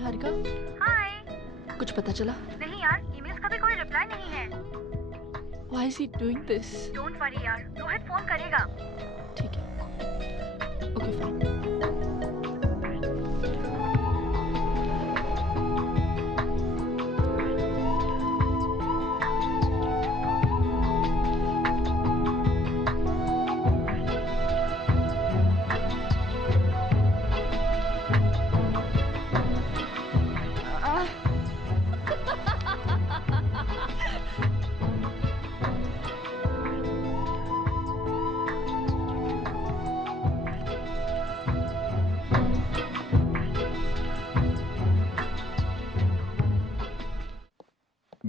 निहारिका। हाय। कुछ पता चला? नहीं यार, ईमेल्स का भी कोई रिप्लाई नहीं है। Why is he doing this? Don't worry यार, रोहित फोन करेगा। ठीक है। Okay, fine.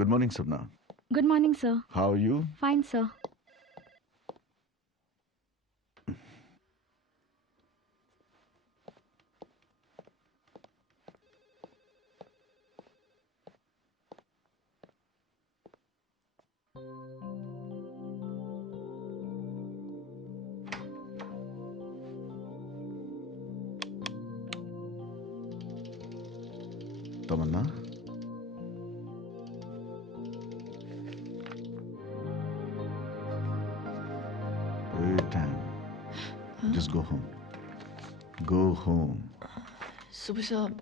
Good morning, Sapna. Good morning, sir. How are you? Fine, sir. Tamanna? Wait, just go home. Go home. सुबह साहब,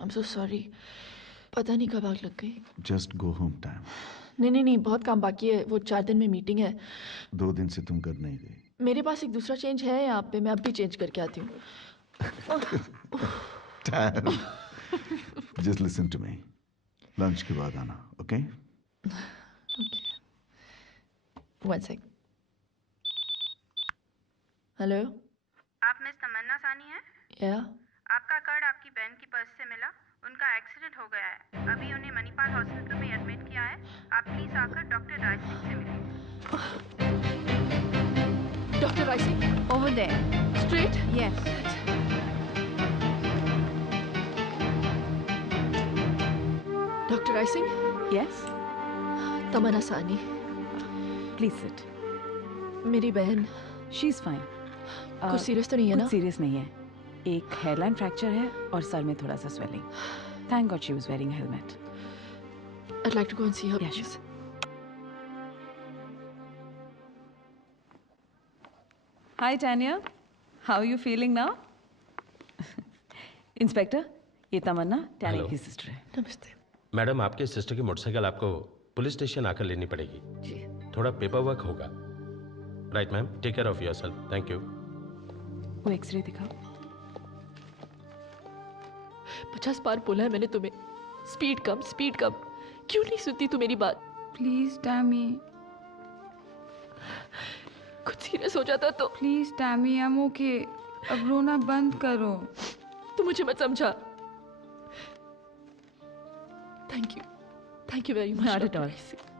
I'm so sorry. पता नहीं कब आग लग गई। Just go home, Tam. नहीं, बहुत काम बाकी है। वो 4 दिन में मीटिंग है। 2 दिन से तुम कर नहीं गई। मेरे पास एक दूसरा चेंज है यहाँ पे, मैं अब भी चेंज करके आती हूँ। Tam, just listen to me. Lunch के बाद आना, okay? Okay. One sec. Hello. आप मिस तमन्ना सानी हैं? या? आपका कार्ड आपकी बहन की पर्स से मिला। उनका एक्सीडेंट हो गया है। अभी उन्हें मणिपाल हॉस्पिटल में एडमिट किया है। आप प्लीज आकर डॉक्टर राय सिंह से मिलिए। Doctor Rai Singh? Over there. Straight? Yes. Doctor Rai Singh? Yes. Tamanna Sani. Please sit. मेरी बहन। She's fine. कुछ सीरियस तो नहीं है ना? कुछ सीरियस नहीं है। एक हेयरलाइन फ्रैक्चर है और सर में थोड़ा सा swelling. Thank God she was wearing a helmet. I'd like to go and see her. Yeah, please. Hi Tanya, how are you feeling now? Inspector, ये तमन्ना टैनिया Hello. की सिस्टर है। नमस्ते। मैडम, आपके सिस्टर की मोटरसाइकिल आपको पुलिस स्टेशन आकर लेनी पड़ेगी। जी। थोड़ा पेपर वर्क होगा। Right ma'am, take care of yourself. Thank you. वो एक्सरे दिखाओ। 50 बार बोला है मैंने तुम्हें, स्पीड कम, स्पीड कम। क्यों नहीं सुनती तू मेरी बात? प्लीज टैमी, कुछ सीरियस हो जाता तो। Please Tammy, I am okay. अब रोना बंद करो। तू मुझे मत समझा। Thank you very much. Not at all.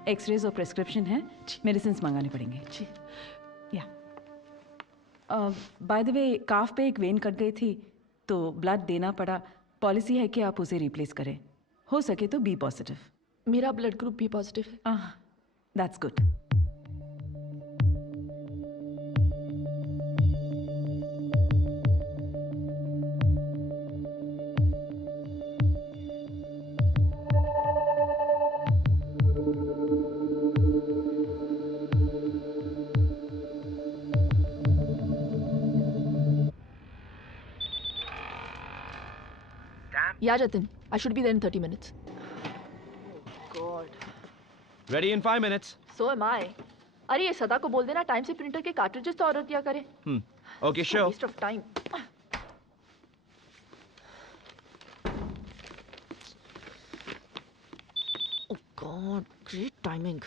X rays और प्रेस्क्रिप्शन है, मेडिसिन मंगाने पड़ेंगे। जी। या बाय द वे, काफ पे एक वेन कट गई थी तो ब्लड देना पड़ा। पॉलिसी है कि आप उसे रिप्लेस करें, हो सके तो बी पॉजिटिव। मेरा ब्लड ग्रुप भी पॉजिटिव है। That's good. Yeah, Jatin. I should be there in 30 minutes. God. Ready in 5 minutes. So am I. अरे ये सदा को बोल देना टाइम से प्रिंटर के कार्ट्रिजेस तो ऑर्डर किया करे। Okay, sure. Waste of time. Oh God, great timing.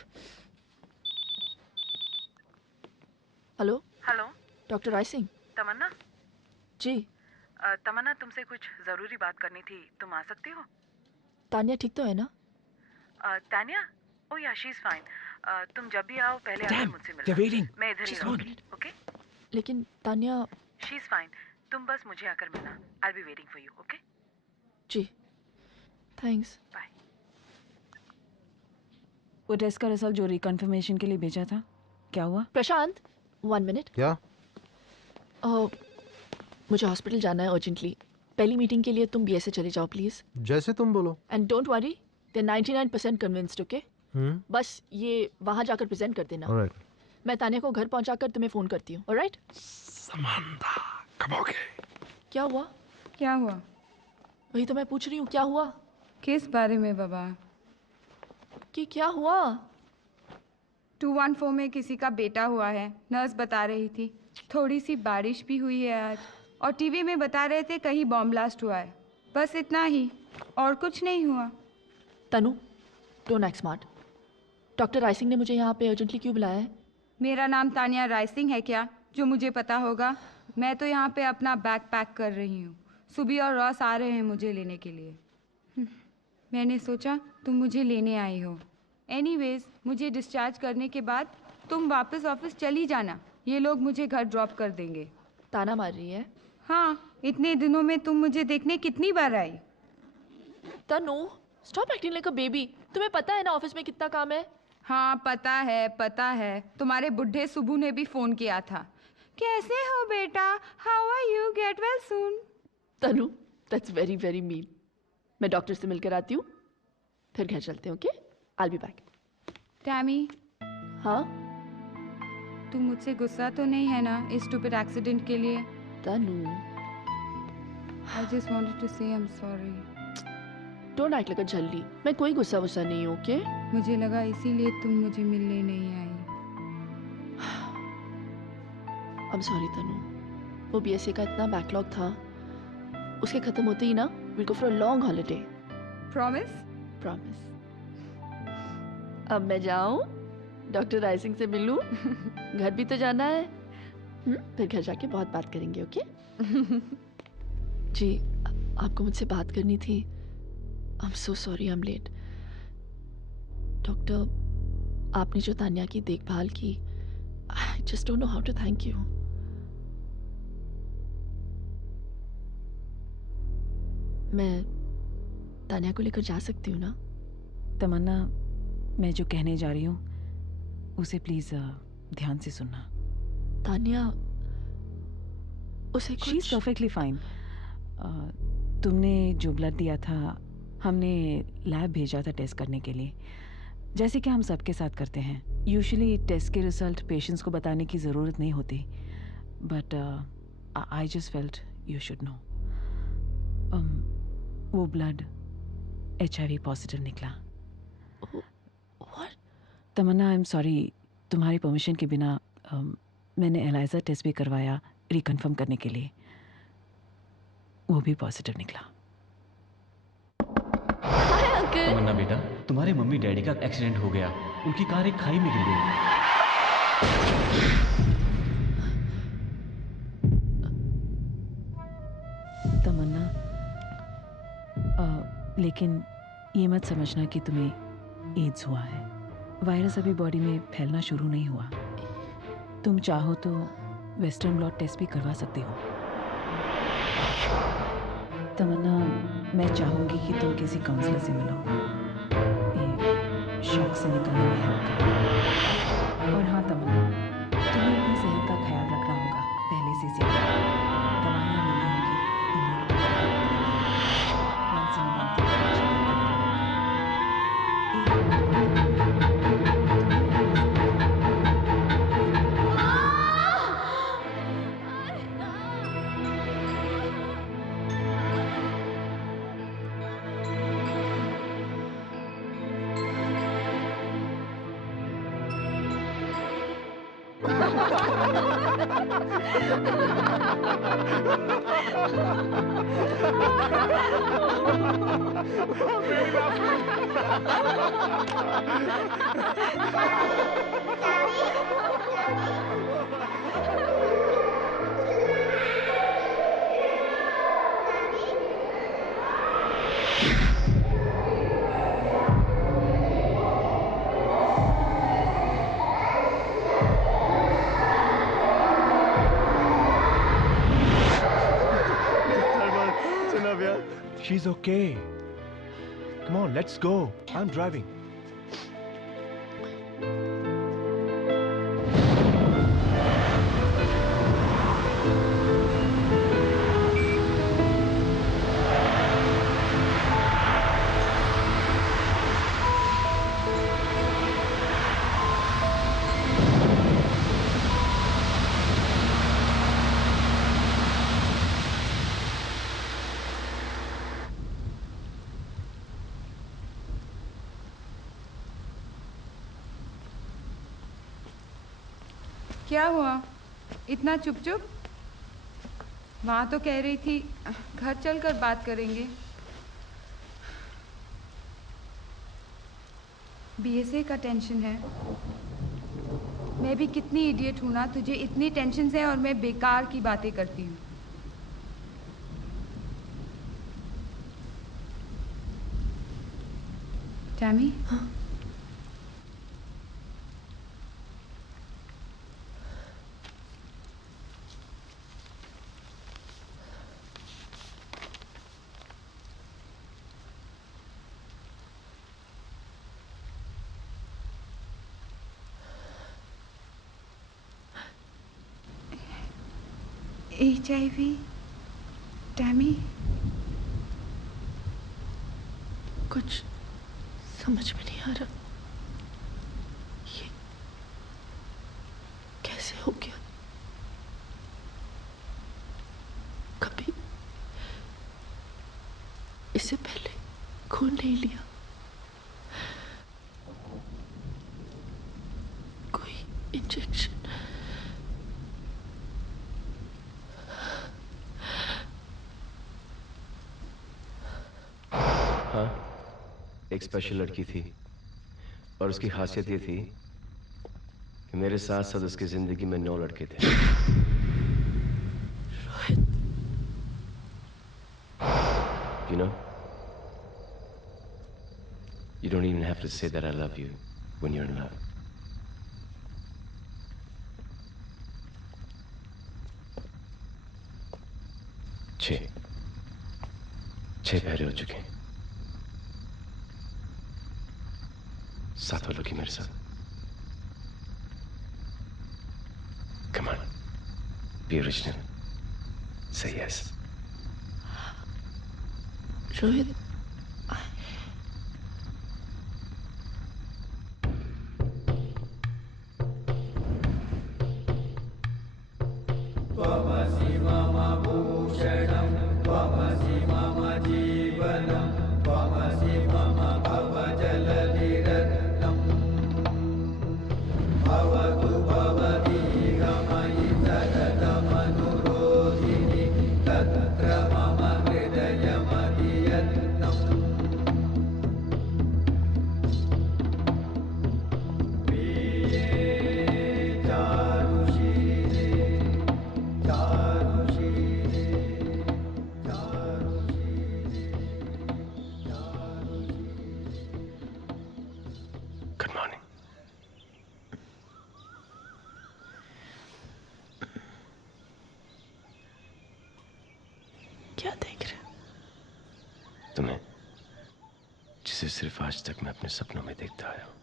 Hello. Hello, doctor Rai Singh? Tamanna? जी। तमन्ना, तुमसे कुछ जरूरी बात करनी थी। तुम आ सकती हो? तानिया ठीक तो है ना? तानिया? ओह या, शी इज फाइन। तुम जब भी आओ पहले आकर मुझसे They're मिलना। waiting. मैं इधर ही रहूंगी। ओके? लेकिन तानिया। She is fine. तुम बस मुझे आकर मिलना। I will be waiting for you. Okay? जी। थैंक्स। बाय। वो टेस्ट का रिजल्ट जो रिकन्फर्मेशन के लिए भेजा था, क्या हुआ? प्रशांत, 1 मिनट। क्या? मुझे हॉस्पिटल जाना है अर्जेंटली। पहली मीटिंग के लिए तुम बीएस से चले जाओ प्लीज, जैसे तुम बोलो। And don't worry, they 99% convinced, okay? बस ये वहां जाकर प्रेजेंट कर देना। ऑलराइट। मैं तानिया को घर पहुंचाकर तुम्हें फोन करती हूँ, ऑलराइट? समंता, कब आओगे? क्या हुआ? क्या हुआ? वही तो मैं पूछ रही हूँ, क्या हुआ? किस बारे में बाबा? कि क्या हुआ? 214 में किसी का बेटा हुआ है, नर्स बता रही थी। थोड़ी सी बारिश भी हुई है आज, और टीवी में बता रहे थे कहीं बॉम्ब ब्लास्ट हुआ है। बस इतना ही, और कुछ नहीं हुआ। Tanu, don't act smart. Doctor Raisingh ने मुझे यहाँ पे अर्जेंटली क्यों बुलाया है? मेरा नाम तानिया राइसिंग है क्या, जो मुझे पता होगा? मैं तो यहाँ पे अपना बैग पैक कर रही हूँ। सुबी और रॉस आ रहे हैं मुझे लेने के लिए। मैंने सोचा तुम मुझे लेने आई हो। एनीवेज, मुझे डिस्चार्ज करने के बाद तुम वापस ऑफिस चली जाना। ये लोग मुझे घर ड्रॉप कर देंगे। ताना मार रही है? हाँ, इतने दिनों में तुम मुझे देखने कितनी बार आई? Tanu, stop acting like a baby. तुम्हें पता है ना ऑफिस में कितना काम है? हाँ, पता है। तुम्हारे बुढ़े सुबू ने भी फ़ोन किया था। कैसे हो बेटा? How are you? Get well soon. Tanu, that's very very mean. मैं डॉक्टर से मिलकर आती हूँ, फिर घर चलते हैं, okay? I will be back. Tammy, हाँ तुम मुझसे गुस्सा तो नहीं है ना इस स्टूपिड एक्सीडेंट के लिए? Tanu, I just wanted to say I am sorry. Don't act like a झल्ली। मैं कोई गुस्सा वुस्सा नहीं हूँ, ओके? मुझे लगा इसीलिए तुम मुझे मिलने नहीं आई। आई एम सॉरी तनु। वो बीएसए का इतना बैकलॉग था, उसके खत्म होते ही ना we go for a long holiday. Promise? Promise. अब मैं जाऊं, डॉक्टर राइसिंग से मिलूं, घर भी तो जाना है। फिर घर जाके बहुत बात करेंगे, ओके? जी, आपको मुझसे बात करनी थी। I am so sorry, I am late. Doctor, आपने जो तानिया की देखभाल की, I just don't know how to thank you. मैं तानिया को लेकर जा सकती हूँ ना? तमन्ना, मैं जो कहने जा रही हूँ उसे प्लीज़ ध्यान से सुनना। तानिया, उसे शी इज़ कुछ परफेक्टली फाइन। तुमने जो ब्लड दिया था, हमने लैब भेजा था टेस्ट करने के लिए, जैसे कि हम सबके साथ करते हैं। यूजुअली टेस्ट के रिजल्ट पेशेंट्स को बताने की ज़रूरत नहीं होती, but I just felt you should know. वो ब्लड HIV पॉजिटिव निकला। What? Tamanna, I am sorry, तुम्हारी परमिशन के बिना मैंने एलाइजा टेस्ट भी करवाया रिकन्फर्म करने के लिए, वो भी पॉजिटिव निकला। Hi uncle. तमन्ना बेटा, तुम्हारे मम्मी डैडी का एक्सीडेंट हो गया। उनकी कार एक खाई में गिर गई। तमन्ना, लेकिन ये मत समझना कि तुम्हें एड्स हुआ है। वायरस अभी बॉडी में फैलना शुरू नहीं हुआ। तुम चाहो तो वेस्टर्न ब्लॉट टेस्ट भी करवा सकती हो। तमन्ना, मैं चाहूँगी कि तुम किसी काउंसलर से मिलो, ये शॉक से निकलने में हेल्प करें। और हाँ तमन्ना, तुम्हें अपनी सेहत का ख्याल रखना होगा पहले से ज़्यादा। दवाइयाँ लेनी होगी, once in a month checkup करना She's okay. Come on, let's go. I'm driving. क्या हुआ? इतना चुप चुप? वहाँ तो कह रही थी घर चलकर बात करेंगे। बीएसए का टेंशन है। मैं भी कितनी इडियट हूँ ना, तुझे इतनी टेंशन है और मैं बेकार की बातें करती हूँ। टैमी? हाँ? HIV? टैमी? कुछ समझ में नहीं आ रहा, ये कैसे हो गया? कभी इससे पहले खून नहीं लिया, कोई इंजेक्शन? हाँ, एक स्पेशल लड़की थी और उसकी खासियत ये थी कि मेरे साथ साथ उसकी जिंदगी में 9 लड़के थे। You know, you don't even have to say that I love you when you're in love. छह पहरे हो चुके हैं, 7 लोग मेरे साथ। Come on, be original. Say yes. Rohit, Good morning. क्या देख रहे हो? तुम्हें, जिसे सिर्फ आज तक मैं अपने सपनों में देखता आया हूं।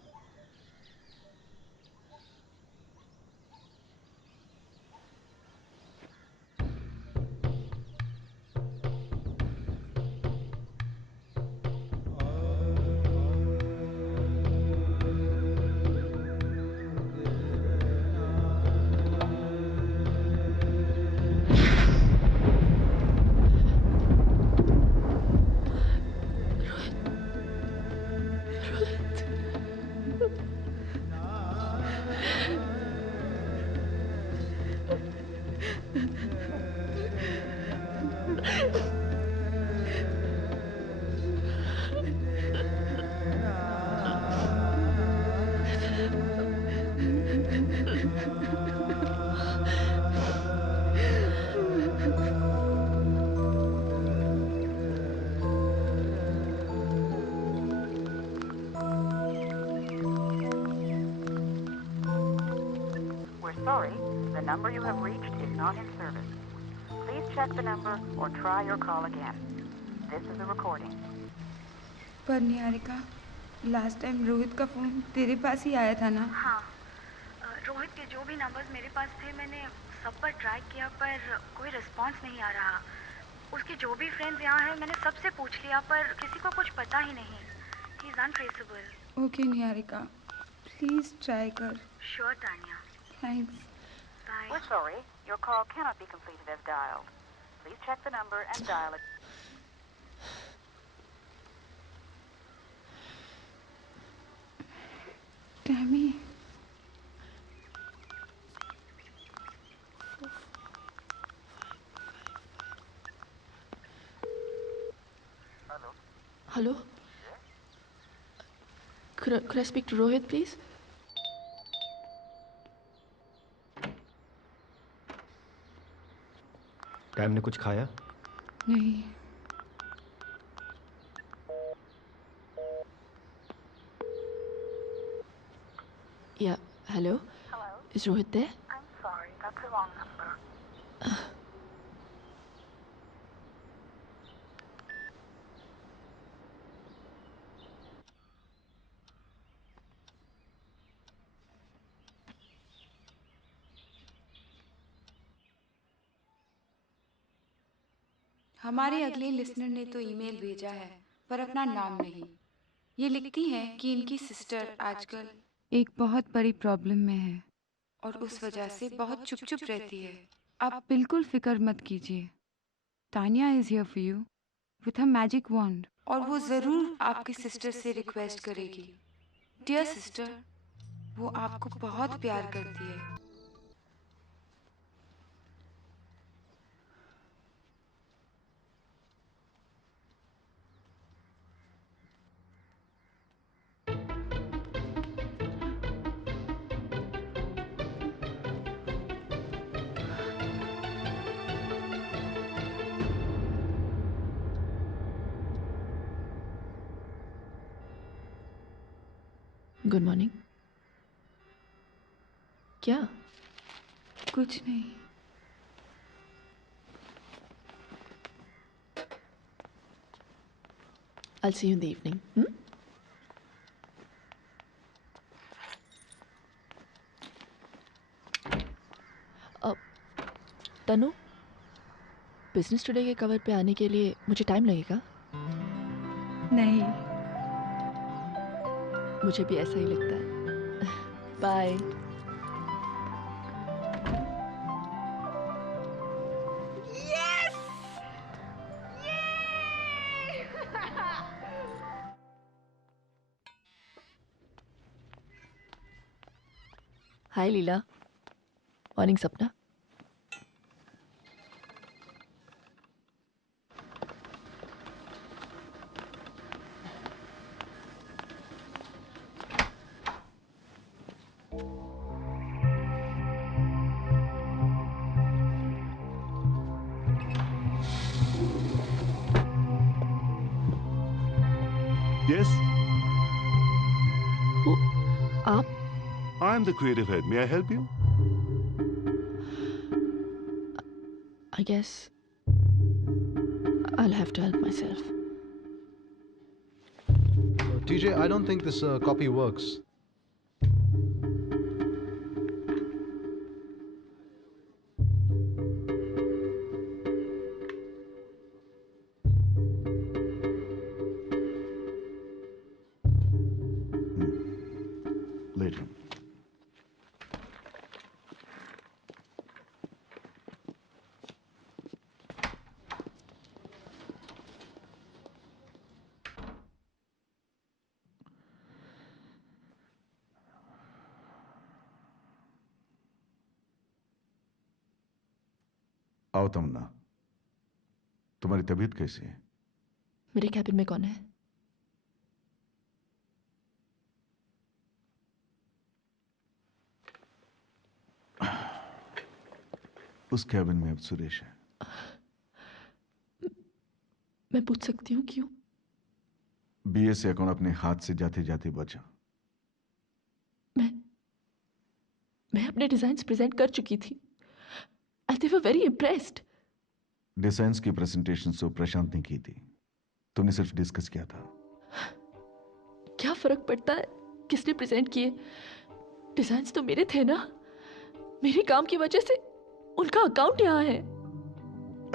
Sorry, the number you have reached is not in service. Please check the number or try your call again. This is a recording. पर निहारिका, लास्ट टाइम रोहित का फोन तेरे पास ही आया था ना? हाँ, रोहित के जो भी नंबर्स मेरे पास थे मैंने सब पर ट्राई किया पर कोई रिस्पांस नहीं आ रहा। उसके जो भी फ्रेंड्स यहाँ हैं मैंने सबसे पूछ लिया पर किसी को कुछ पता ही नहीं। He is untraceable. Okay Niharika, please try कर। Sure Tania. Thanks. Bye. We're sorry, your call cannot be completed as dialed. Please check the number and dial it. Tammy, hello, could I speak to Rohit please? Time ने कुछ खाया? नहीं। Yeah, hello? Hello? Is Rohit there? I'm sorry, that's the wrong number. हमारे अगले listener ने तो email भेजा है पर अपना नाम नहीं। ये लिखती हैं कि इनकी सिस्टर आजकल एक बहुत बड़ी प्रॉब्लम में है और उस वजह से बहुत चुप चुप रहती है। आप बिल्कुल फिक्र मत कीजिए। Tania is here for you with a magic wand और वो ज़रूर आपकी सिस्टर से रिक्वेस्ट करेगी। डियर सिस्टर, वो आपको बहुत प्यार करती है। Good morning. क्या? कुछ नहीं। I'll see you in the evening. Tanu, business today के कवर पे आने के लिए मुझे टाइम लगेगा? नहीं। मुझे भी ऐसा ही लगता है। बाय। हाय लीला। मॉर्निंग सपना। Yes, आप? I'm the creative head. May I help you? I guess I'll have to help myself. TJ, I don't think this copy works. Later. आओ तमन्ना, तुम्हारी तबीयत कैसी है? मेरे कैबिन में कौन है? उस कैबिन में अब सुरेश है। मैं पूछ सकती हूँ क्यों? बीएससी अकाउंट अपने हाथ से जाते जाते बचा। मैं अपने डिजाइन्स प्रेजेंट कर चुकी थी and they were very impressed. Designs की प्रेजेंटेशन तो प्रशांत ने की थी, तुमने सिर्फ डिस्कस किया था। क्या फर्क पड़ता है किसने प्रेजेंट किए? डिजाइन्स तो मेरे थे ना। मेरे काम की वजह से उनका अकाउंट यहाँ है।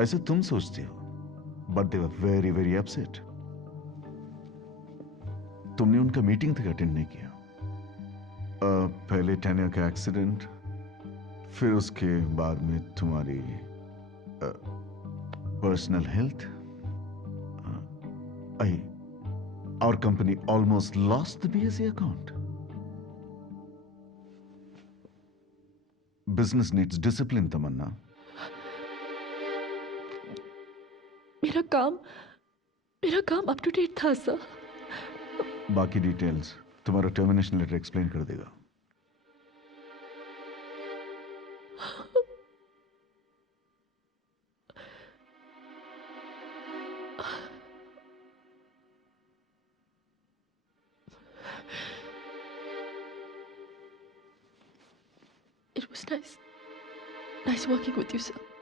ऐसे तुम सोचती हो, but they were very very upset. तुमने उनका मीटिंग तक अटेंड नहीं किया। पहले टैनिया का एक्सीडेंट, फिर उसके बाद में तुम्हारी personal health. Our company almost lost the BSE account. Business needs discipline, Tamanna. मेरा काम मेरा काम अप टू डेट था सर। बाकी डिटेल्स तुम्हारा टर्मिनेशन लेटर एक्सप्लेन कर देगा। It was nice working with you, sir.